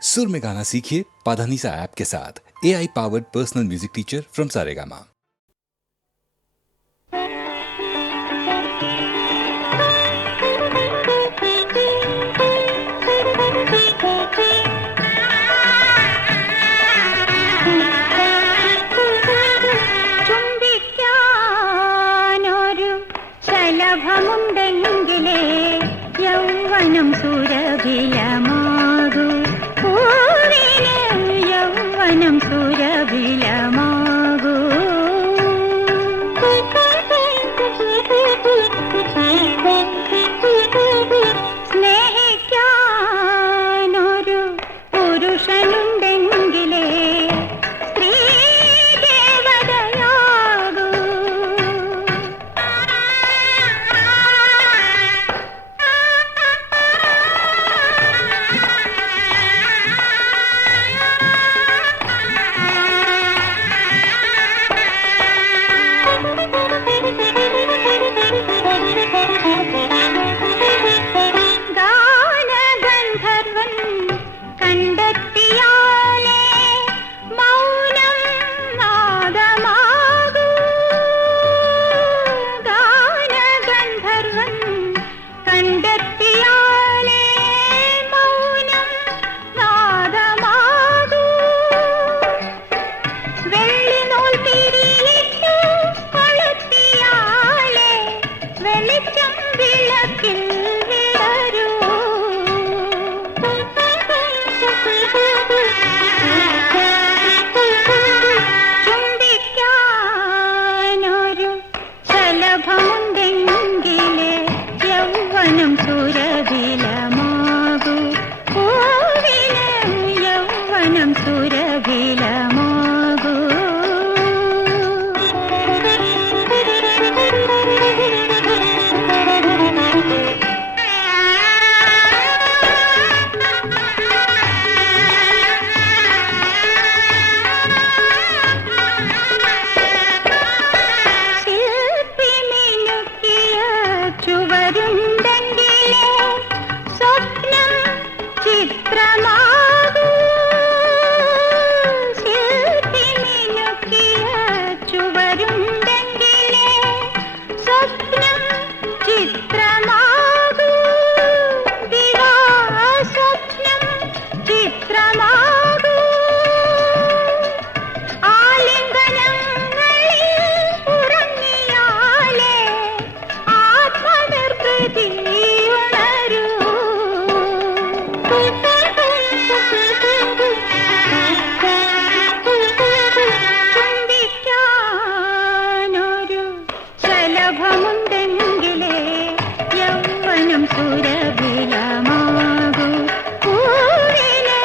सुर में गाना सीखिए पाधानीसा ऐप के साथ। AI powered personal music teacher from Saregama. ശലഭമുണ്ടെങ്കിലേ യൗവനം സുരഭിലമാകൂ, പൂവിന് യൗവനം സുരഭിലമാകൂ. സ്നേഹിക്കാനൊരു പുരുഷനുണ്ടെങ്കിലേ സ്ത്രീ ദേവതയാകൂ. ഗാനഗന്ധർവൻ കണ്ടെത്തിയാലേ മൗനം നാദമാകൂ. ഗാനഗന്ധർവൻ കണ്ടെത്തിയാലേ മൗനം നാദമാകൂ. വെള്ളിനൂൽ തിരിയിട്ടു കൊളുത്തിയാലേ വെളിച്ചം വിളക്കിൽ വിടരൂ. ചുംബിക്കാനൊരു ശലഭമുണ്ടെങ്കിലേ യൗവനം സുരഭിലമാകൂ, പൂവിന് യൗവനം സുരഭിലമാകൂ. ശില്പി മിനുക്കിയ ചുവരുണ്ടെങ്കിലേ സ്വപ്നം ചിത്രമാകൂ. ശില്പി മിനുക്കിയ ചുവരുണ്ടെങ്കിലേ സ്വപ്നം ചിത്രമാകൂ. ദിവാസ്വപ്നം ചിത്രമാകൂ. ആലിംഗനങ്ങളിൽ ഉറങ്ങിയാലേ ആത്മനിർവൃതി ഉണരൂ. ചുംബിക്കാനൊരു ശലഭമുണ്ടെങ്കിലേ യൗവനം സുരഭിലമാകൂ, പൂവിന്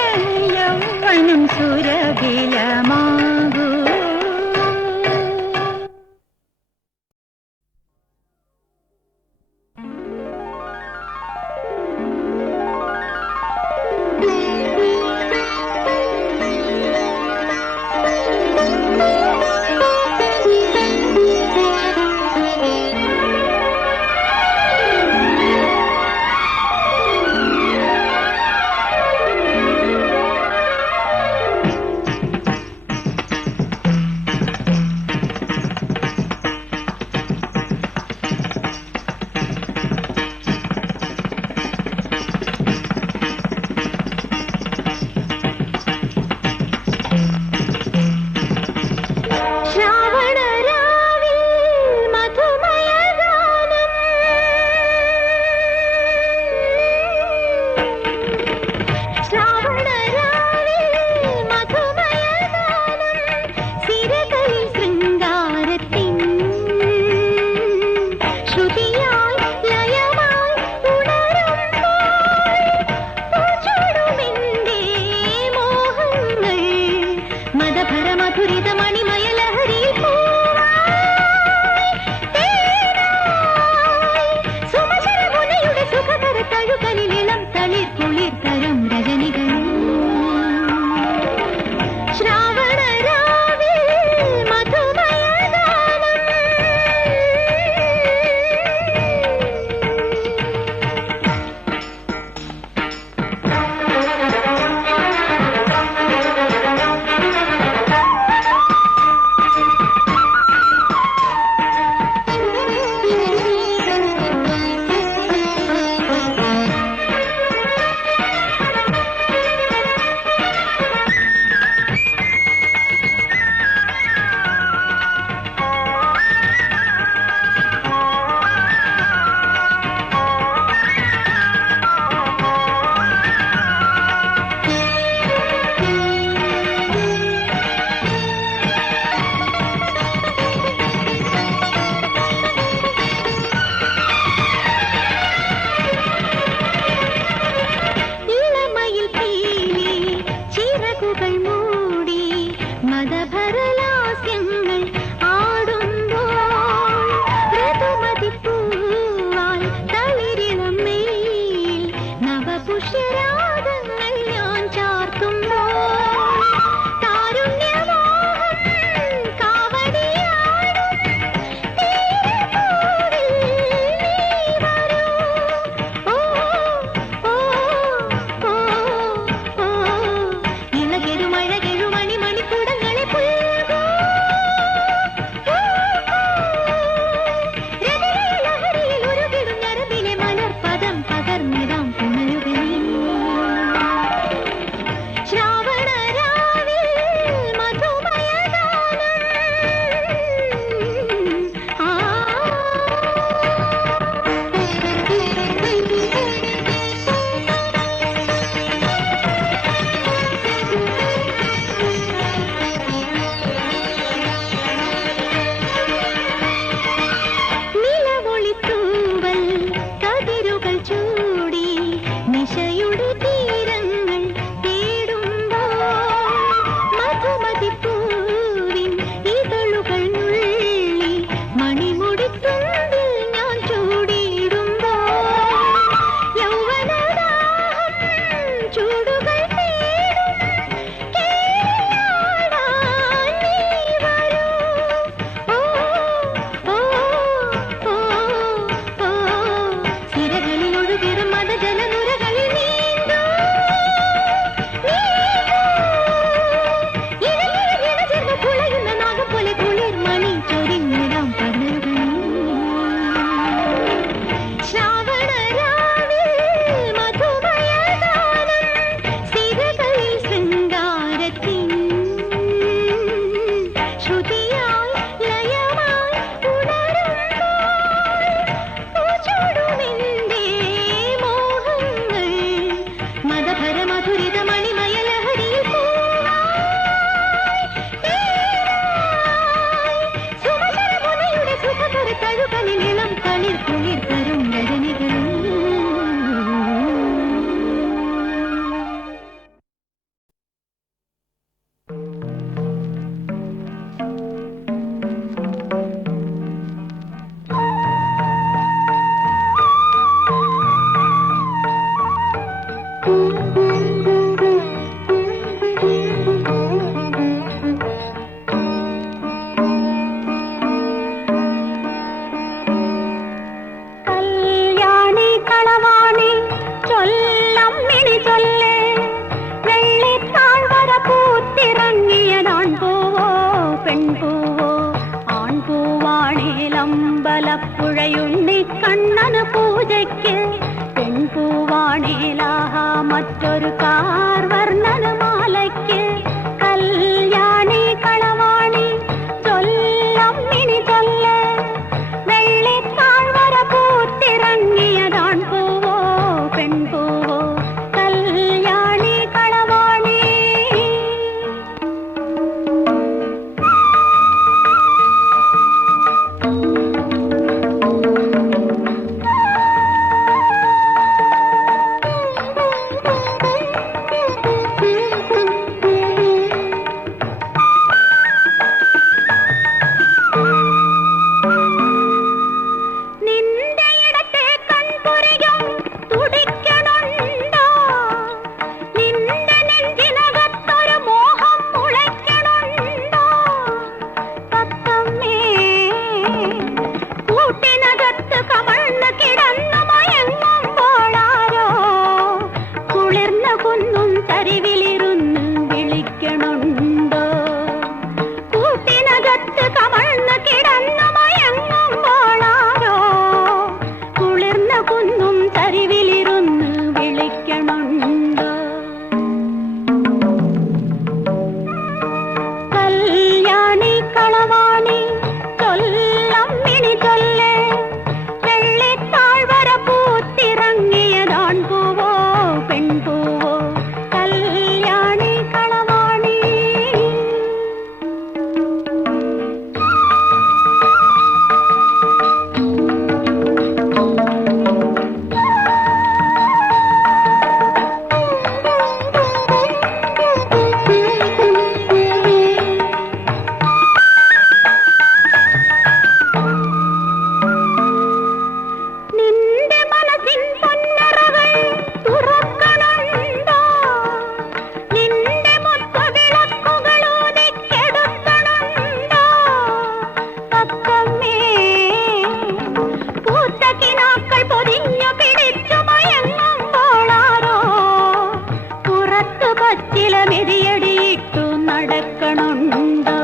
മെതിയടിയിട്ടു നടക്കണുണ്ടോ?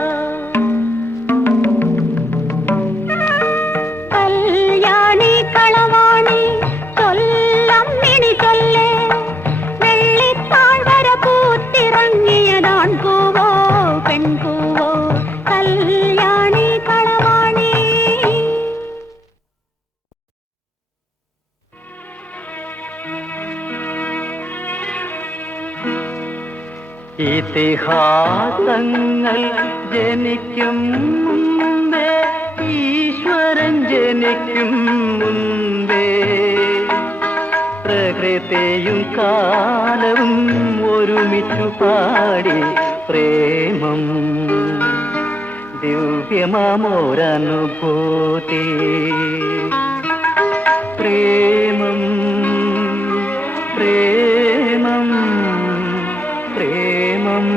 കല്യാണി കളവാണി ചൊല്ലമ്മിണി ചൊല്ലേ, വെള്ളിത്താഴ്വര പൂത്തിറങ്ങിയതാൺ പൂവോ പെൺപൂവോ കല്യാണി കളവാണി. ഇതിഹാസങ്ങൾ ജനിക്കും മുമ്പേ, ഈശ്വരൻ ജനിക്കും മുമ്പേ, പ്രകൃതിയും കാലവും ഒരുമിച്ചു പാടി പ്രേമം ദിവ്യമാമോരനുഭൂതി. പ്രേമം പ്രേമം പ്രേമം.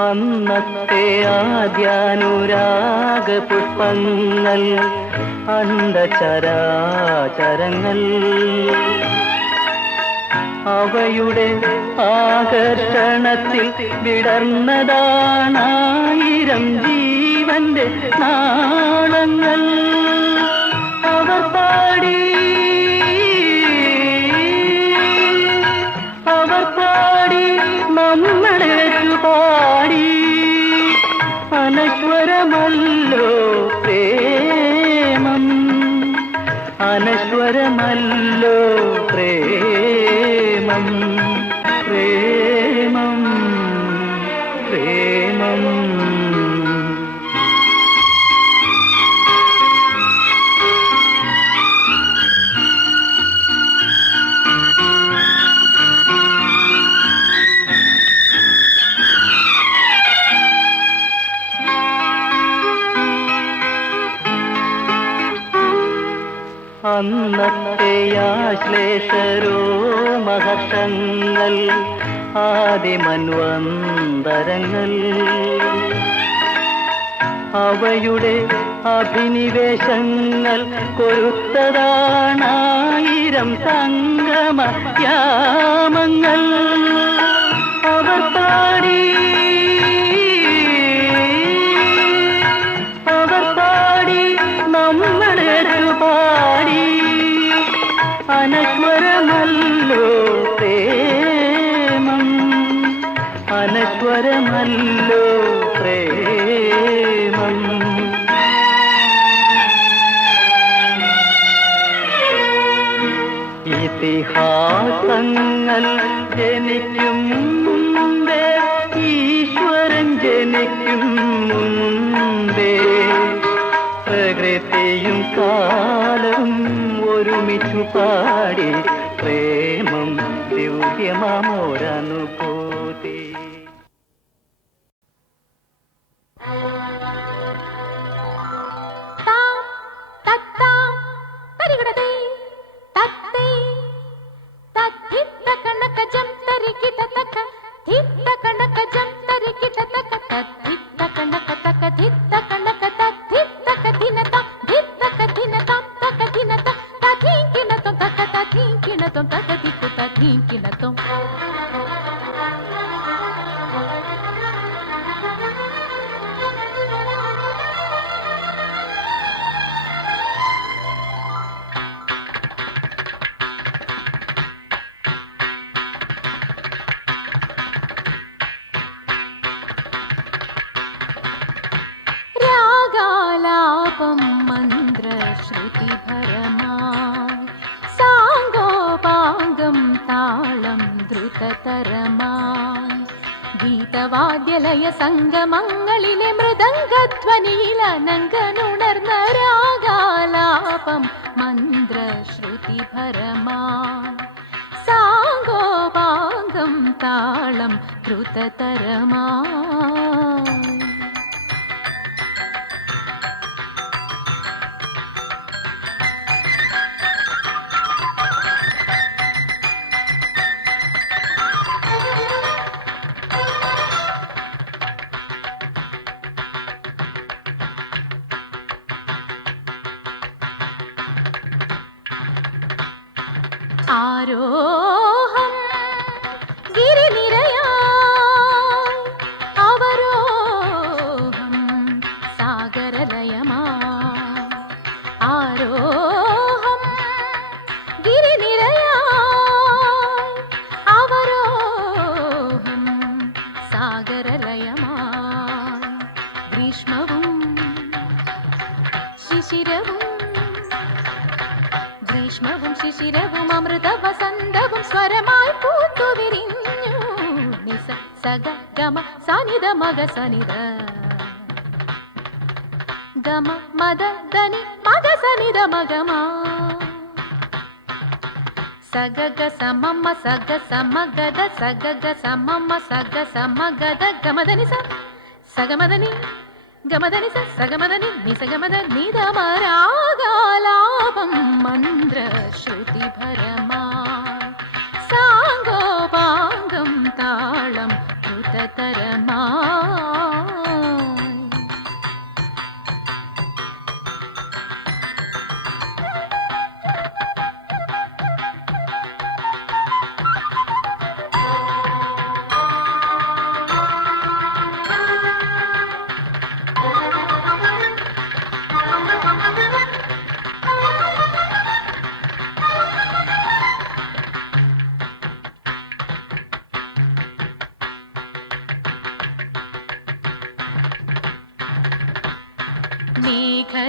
അന്നത്തെ ആദ്യാനുരാഗ പുഷ്പങ്ങൾ, അണ്ടചരാചരങ്ങൾ, അവയുടെ ആകർഷണത്തിൽ വിടർന്നതാണായിരം ജീവന്റെ നാളങ്ങൾ. അവർ പാടി നമ്മളെ പാടി, അനശ്വരമല്ലോ പ്രേമം, അനശ്വരമല്ലോ പ്രേമം, പ്രേമം പ്രേമം. അന്നത്തെ ആശ്ലേഷരോ മഹർഷങ്ങൾ, ആദിമന്വന്തരങ്ങൾ, അവയുടെ അഭിനിവേശങ്ങൾ കൊരുത്തതാണായിരം സംഗമയാമങ്ങൾ. അവർ പാടി നമ്മളെ പാടി, അനശ്വരമല്ലോ പ്രേമം, അനശ്വരമല്ലോ പ്രേമം. ഇതിഹാസങ്ങൾ ജനിക്കും മുമ്പേ, ഈശ്വരൻ ജനിക്കും മുമ്പേ, പ്രകൃതിയും കാലവും ഒരുമിച്ചു പാടി പ്രേമം ദിവ്യമാമോരനുഭൂതി. രാഗാലാപം മന്ത്രശ്രുതിഭരമായി, സാംഗോപാംഗം താളം ദ്രുതതരമായി, ഗീതവാദ്യലയ സംഗമങ്ങളിലെ മൃദംഗധ്വനിയിൽ അനങ്കനുണർന്ന രാഗാലാപം മന്ത്രശ്രുതിഭരമായി, സാംഗോപാംഗം താളം ദ്രുതതരമായി. ആരോഹം ഗിരിനിരയായി അവരോഹം സാഗരലയമായി ആരോഹം ഗിരിനിരയായി അവരോഹം സാഗരലയമായി ഗ്രീഷ്മവും ശിശിരവും ഗ്രീഷ്മവും ശിശിരവും അമൃത വസന്തവും സ്വരമായി പൂത്തുവിരിഞ്ഞു നിസ സഗ ഗമ സനിത മഗ സനിത ഗമ മദ ധനി മഗ സനിത മഗമാ സഗഗ സമമ സഗ സമഗദ സഗഗ സമമ സഗ സമഗദ ഗമദനി സഗമദനി ഗമദനി സഗമദനി നിസഗമദ നിധമരാഗാലാപം മന്ത്ര് ശ്രുതിഭരമായി സാംഗോപാംഗം താളം ദ്രുതതരമായി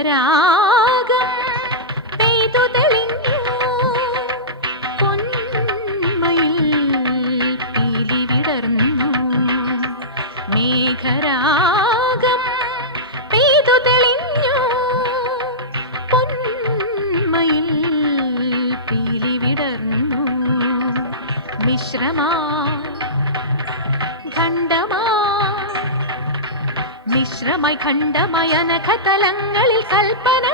മേഘരാഗം പെയ്തു തെളിഞ്ഞു പൊന്മയിൽ പീലി വിടർന്നു മേഘരാഗം പെയ്തു തെളിഞ്ഞു പൊന്മയിൽ പീലി വിടർന്നു മിശ്രമായി ഖണ്ഡമായി മിശ്രമായി ഖണ്ഡമായ നഖതലങ്ങളിൽ കൽപ്പന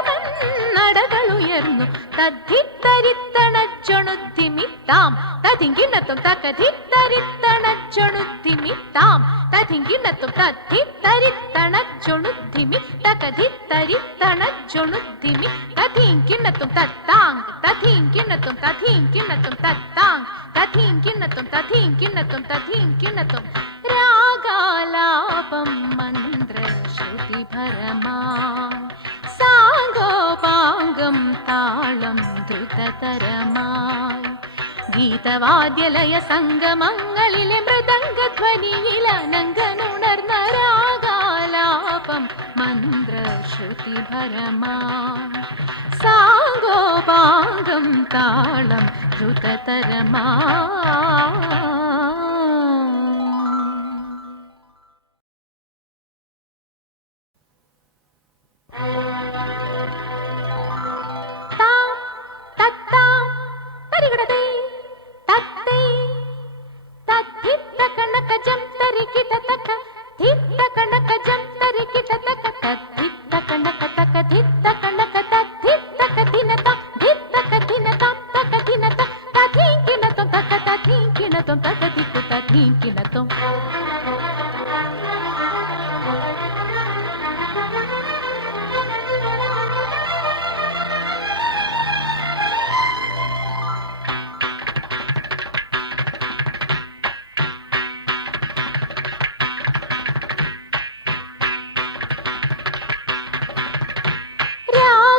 നടകളുയർന്നു തദ്ധിത്തരിത്തണച്ചൊണുദ്ധിമിത്താം തതിങ്കിണ്ണത്തും തകധിത്തരിത്തണച്ചൊണുദ്ധിമിത്താം തതിങ്കിണ്ണത്തും തദ്ധിത്തരിത്തണച്ചൊണുദ്ധിമി തകധിത്തരിത്തണച്ചൊണുദ്ധിമി തതിങ്കിണ്ണത്തും തത്താങ് തതിങ്കിണ്ണത്തും തതിങ്കിണ്ണത്തും തത്താങ് തതിങ്കിണ്ണത്തും തതിങ്കിണ്ണത്തും തതിങ്കിണ്ണത്തും രാഗാലാപം മന്ത്ര ശ്രുതിഭരമായി സാംഗോപാംഗം താളം ദ്രുതതരമായി ഗീതവാദ്യലയ സംഗമങ്ങളിലെ മൃദംഗധ്വനിയിലനങ്കനുണർന്ന രാഗാലാപം മന്ത്ര ശ്രുതിഭരമായി സാംഗോപാംഗം താളം ദ്രുതതരമായി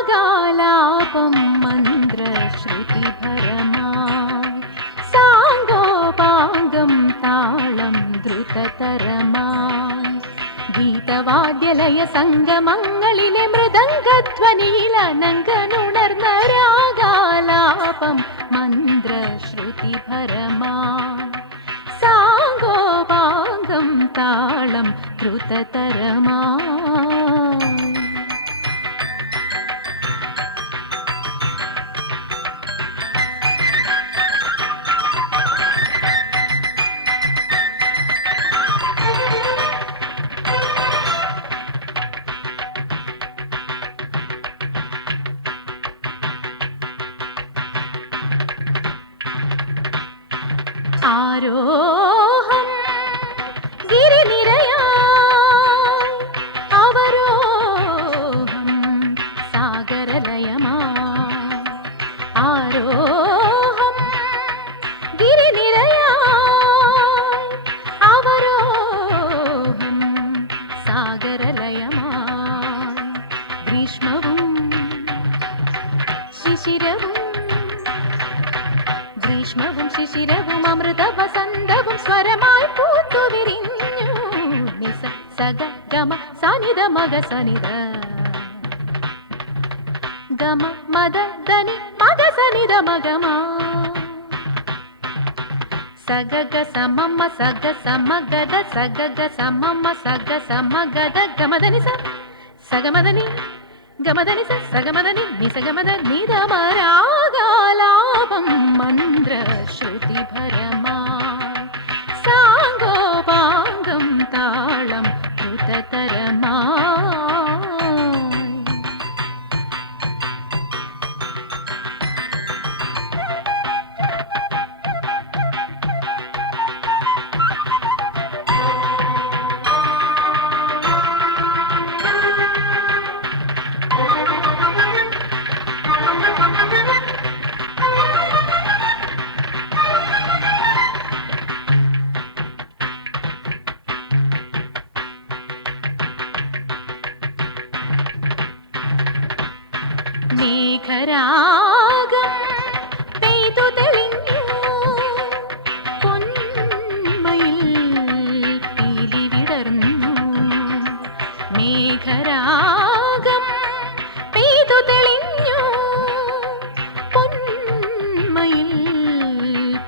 രാഗാലാപം മന്ത്ര ശ്രുതിഭരമായി സാംഗോപാംഗം താളം ദ്രുതതരമായി ഗീതവാദ്യലയ സംഗമങ്ങളിലെ മൃദംഗധ്വനിയിലനങ്കനുണർന്ന രാഗാലാപം മന്ത്ര ശ്രുതിഭരമായി സാംഗോപാംഗം താളം ദ്രുതതരമായി ആരോഹം ഗിരിനിരയായി അവരോഹം സാഗരലയമായി ആരോഹം ഗ്രീഷ്മവും ശിശിരവും അമൃത വസന്തവും സ്വരമായി പൂത്തു വിരിഞ്ഞു. നിസ സഗ ഗമ സനിത മഗ സനിത ഗമ മദ ധനി മഗ സനിത മഗമാ സഗഗ സമമ സഗ സമഗദ സഗഗ സമമ സഗ സമഗദ ഗമദനി സഗമദനി ഗമദനി സഗമദനി നിസഗമദ നിധമരാഗാലാപം മന്ത്ര് ശ്രുതി ഭരമാ സാംഗോപാംഗം താളം ദ്രുതതരമാ. മേഘരാഗം പെയ്തു തെളിഞ്ഞു പൊന്മയിൽ പീലി വിടർന്നു. മേഘരാഗം പെയ്തു തെളിഞ്ഞു പൊന്മയിൽ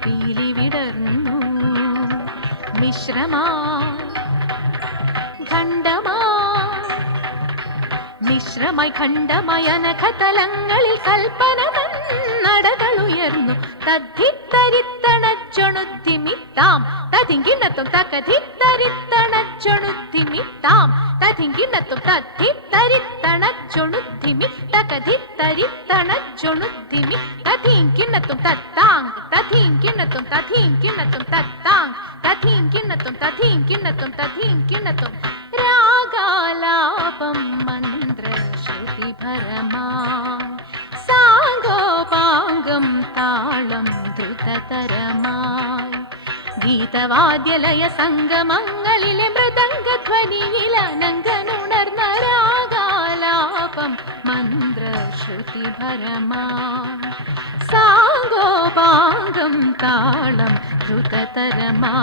പീലി വിടർന്നു. മിശ്രമാ ഖണ്ഡമാ മിശ്രമായി ഖണ്ഡമായ നഖതലങ്ങളിൽ കൽപ്പന നടകളുയർന്നു. തദ്ധിത്തരിത്തണജൊണുദ്ധിമിത്താം തതിങ്കിണ്ണത്തും തകധിത്തരിത്തണജൊണുദ്ധിമിത്താം തതിങ്കിണ്ണത്തും തദ്ധിത്തരിത്തണജൊണുദ്ധിമി തകധിത്തരിത്തണജൊണുദ്ധിമി തഥീങ്കിണ്ണത്തും തത്താങ് തഥീങ്കിണ്ണത്തും തഥീങ്കിണ്ണത്തും തത്താങ് തഥീങ്കിണ്ണത്തും തഥീങ്കിണ്ണത്തും തഥീങ്കിണ്ണത്തും രാഗാലാപം മന്ത്ര ശ്രുതി ഭരമാ സാംഗോപാംഗം താളം ദ്രുതതരമായി. ഗീതവാദ്യലയ സംഗമങ്ങളിലെ മൃദംഗധ്വനിയിൽ അനങ്കനുണർന്ന രാഗാലാപം മന്ത്ര ശ്രുതി ഭരമാ സാംഗോപാംഗം താളം ദ്രുതതരമായി.